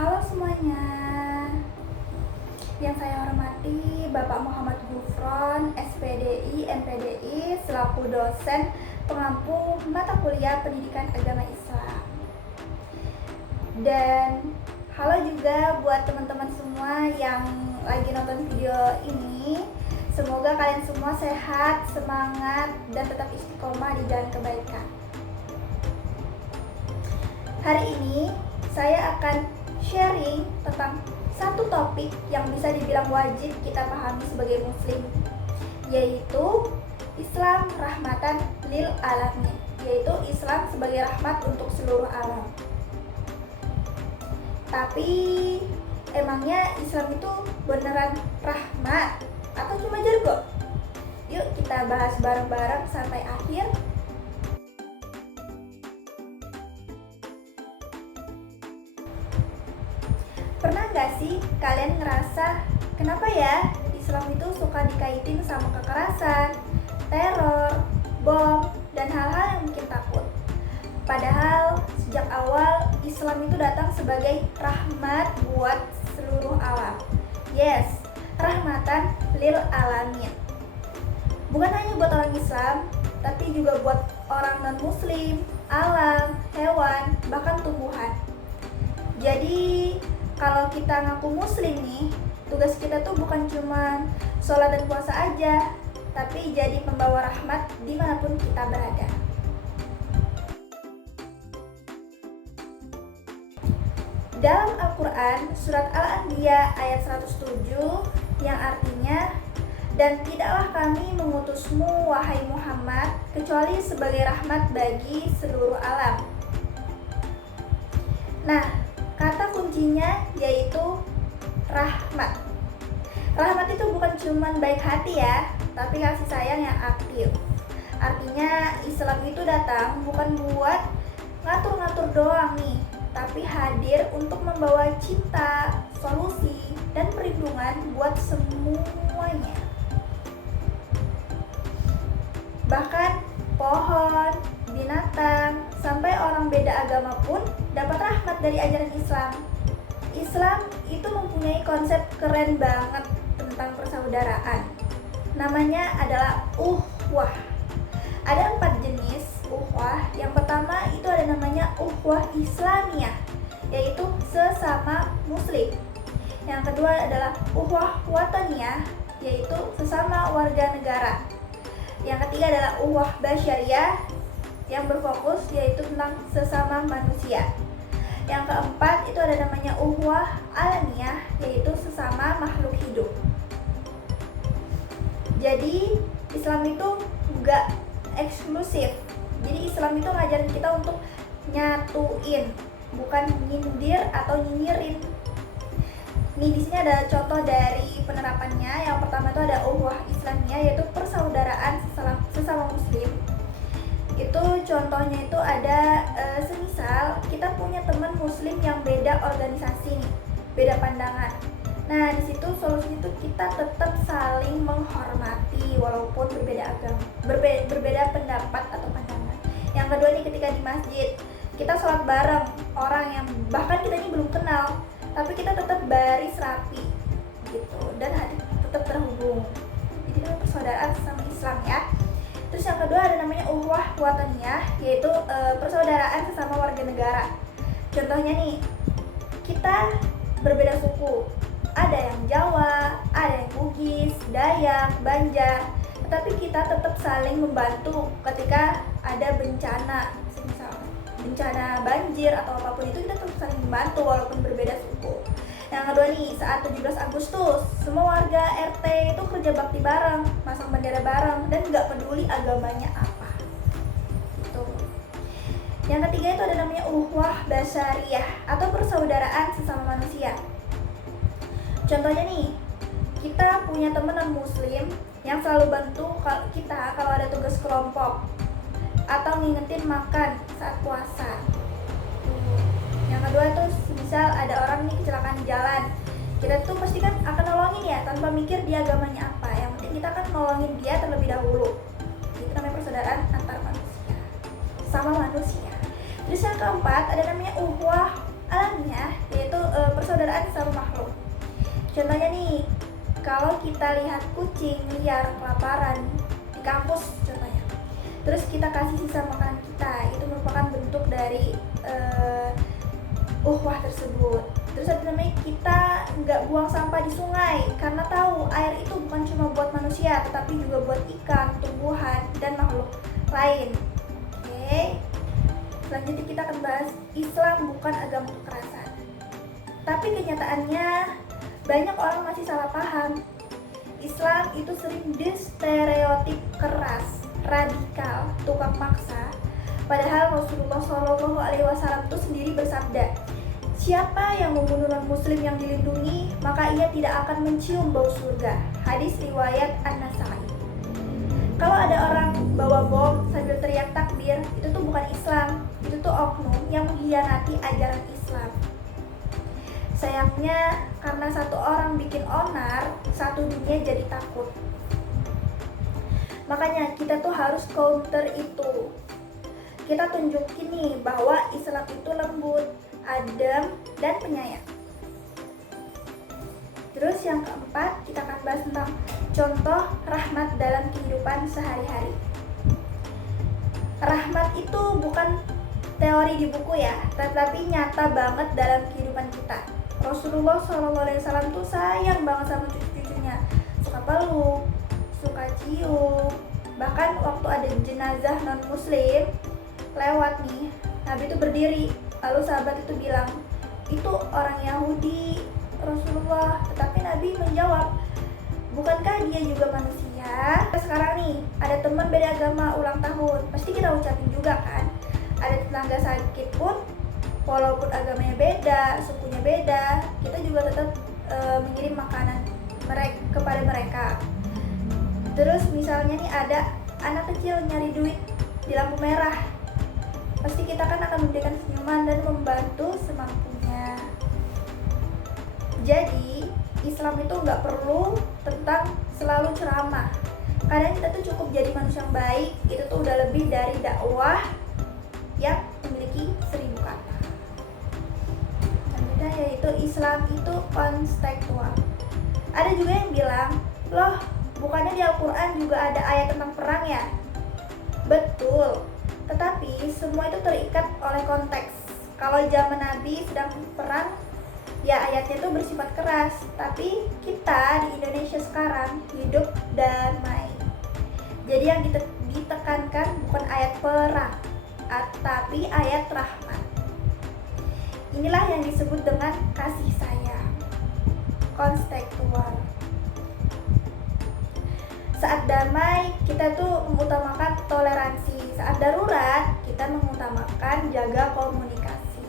Halo semuanya, yang saya hormati Bapak Muhammad Gufron, SPDI, MPDI, selaku dosen pengampu mata kuliah Pendidikan Agama Islam. Dan halo juga buat teman-teman semua yang lagi nonton video ini. Semoga kalian semua sehat, semangat, dan tetap istiqomah di jalan kebaikan. Hari ini saya akan sharing tentang satu topik yang bisa dibilang wajib kita pahami sebagai muslim, yaitu Islam rahmatan lil alamin, yaitu Islam sebagai rahmat untuk seluruh alam. Tapi emangnya Islam itu beneran rahmat atau cuma jargon? Yuk kita bahas bareng-bareng sampai akhir. Pernah gak sih kalian ngerasa kenapa ya Islam itu suka dikaitin sama kekerasan, teror, bom, dan hal-hal yang bikin takut? Padahal sejak awal Islam itu datang sebagai rahmat buat seluruh alam. Yes, rahmatan lil alamin. Bukan hanya buat orang Islam, tapi juga buat orang non-muslim, alam, hewan, bahkan tumbuhan. Jadi kalau kita ngaku muslim nih, tugas kita tuh bukan cuma sholat dan puasa aja, tapi jadi pembawa rahmat dimanapun kita berada. Dalam Al-Quran, surat Al-Anbiya ayat 107 yang artinya, dan tidaklah kami mengutusmu wahai Muhammad kecuali sebagai rahmat bagi seluruh alam. Nah, kata kuncinya yaitu rahmat. Rahmat itu bukan cuma baik hati ya, tapi kasih sayang yang aktif. Artinya Islam itu datang bukan buat ngatur-ngatur doang nih, tapi hadir untuk membawa cinta, solusi, dan perlindungan buat semuanya. Bahkan pohon, binatang, sampai orang beda agama pun dapat rahmat dari ajaran Islam. Islam itu mempunyai konsep keren banget tentang persaudaraan. Namanya adalah uhwah. Ada 4 jenis uhwah. Yang pertama itu ada namanya uhwah Islamiyah, yaitu sesama muslim. Yang kedua adalah uhwah wataniyah, yaitu sesama warga negara. Yang ketiga adalah uhwah basyariyah, yang berfokus yaitu tentang sesama manusia. Yang keempat itu ada namanya uhwah alamiyah, yaitu sesama makhluk hidup. Jadi Islam itu gak eksklusif. Jadi Islam itu ngajarin kita untuk nyatuin, bukan nyindir atau nyinyirin. Nih di sini ada contoh dari penerapannya. Yang pertama itu ada uhwah Islamiyah, yaitu persaudaraan sesama muslim. Itu contohnya itu ada semisal kita punya teman muslim yang beda organisasi nih, beda pandangan. Nah di situ solusinya itu kita tetap saling menghormati walaupun berbeda agama, berbeda pendapat atau pandangan. Yang kedua nih, ketika di masjid kita sholat bareng orang yang bahkan kita ini belum kenal, tapi kita tetap baris rapi gitu dan hati tetap terhubung. Jadi itu persaudaraan sama Islam ya. Terus yang kedua ada namanya uhwah wataniyah, yaitu persaudaraan sesama warga negara. Contohnya nih, kita berbeda suku, ada yang Jawa, ada yang Bugis, Dayak, Banjar, tetapi kita tetap saling membantu ketika ada bencana, misal bencana banjir atau apapun itu, kita tetap saling membantu walaupun berbeda suku. Yang kedua nih, saat 17 Agustus, semua warga RT itu kerja bakti bareng, masang bendera bareng, dan gak peduli agamanya apa. Gitu. Yang ketiga itu ada namanya uhwah basyariyah atau persaudaraan sesama manusia. Contohnya nih, kita punya teman non-muslim yang selalu bantu kita kalau ada tugas kelompok atau ngingetin makan saat puasa. Yang kedua itu misal ada orang nih kecelakaan di jalan, kita tuh pasti kan akan nolongin ya tanpa mikir dia agamanya apa. Yang penting kita akan nolongin dia terlebih dahulu. Itu namanya persaudaraan antar manusia sama manusia. Terus yang keempat ada namanya uhwah alamiah, yaitu persaudaraan sesama makhluk. Contohnya nih, kalau kita lihat kucing liar kelaparan di kampus contohnya, terus kita kasih sisa makanan kita, itu merupakan bentuk dari uhwah tersebut. Terus ada namanya kita nggak buang sampah di sungai, karena tahu air itu bukan cuma buat manusia, tetapi juga buat ikan, tumbuhan, dan makhluk lain. Oke. Selanjutnya kita akan bahas Islam bukan agama kekerasan. Tapi kenyataannya banyak orang masih salah paham. Islam itu sering distereotip keras, radikal, tukang maksa. Padahal Rasulullah SAW itu sendiri bersabda, siapa yang membunuh non-muslim yang dilindungi, maka ia tidak akan mencium bau surga. Hadis riwayat An-Nasai. Kalau ada orang bawa bom sambil teriak takbir, itu tuh bukan Islam, itu tuh oknum yang mengkhianati ajaran Islam. Sayangnya karena satu orang bikin onar, satu dunia jadi takut. Makanya kita tuh harus counter itu. Kita tunjukin nih bahwa Islam itu lembut, adem, dan penyayang. Terus yang keempat, kita akan bahas tentang contoh rahmat dalam kehidupan sehari-hari. Rahmat itu bukan teori di buku ya, tetapi nyata banget dalam kehidupan kita. Rasulullah SAW tuh sayang banget sama cucu-cucunya, suka peluk, suka cium. Bahkan waktu ada jenazah non-muslim lewat nih, Nabi itu berdiri, lalu sahabat itu bilang, itu orang Yahudi Rasulullah. Tetapi Nabi menjawab, bukankah dia juga manusia? Sekarang nih ada teman beda agama ulang tahun, pasti kita ucapin juga kan. Ada tetangga sakit pun, walaupun agamanya beda, sukunya beda, kita juga tetap mengirim makanan kepada mereka. Terus misalnya nih ada anak kecil nyari duit di lampu merah, pasti kita kan akan memberikan senyuman dan membantu semampunya. Jadi Islam itu nggak perlu tentang selalu ceramah. Kadang kita tuh cukup jadi manusia yang baik, itu tuh udah lebih dari dakwah yang memiliki 1000 kata. Selanjutnya yaitu Islam itu kontekstual. Ada juga yang bilang, loh bukannya di Al-Quran juga ada ayat tentang perang ya? Betul, tetapi semua itu terikat oleh konteks. Kalau zaman Nabi sedang perang, ya ayatnya itu bersifat keras. Tapi kita di Indonesia sekarang hidup damai. Jadi yang ditekankan bukan ayat perang, tapi ayat rahmat. Inilah yang disebut dengan kasih sayang kontekstual. Saat damai, kita tuh mengutamakan toleransi. Saat darurat, kita mengutamakan jaga komunikasi.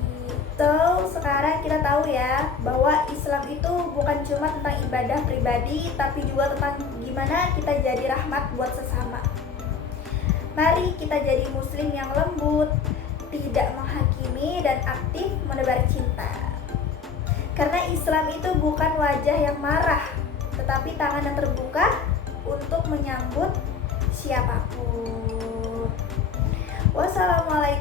So, sekarang kita tahu ya bahwa Islam itu bukan cuma tentang ibadah pribadi, tapi juga tentang gimana kita jadi rahmat buat sesama. Mari kita jadi muslim yang lembut, tidak menghakimi, dan aktif menebar cinta. Karena Islam itu bukan wajah yang marah, tetapi tangan yang terbuka untuk menyambut siapapun. Wassalamualaikum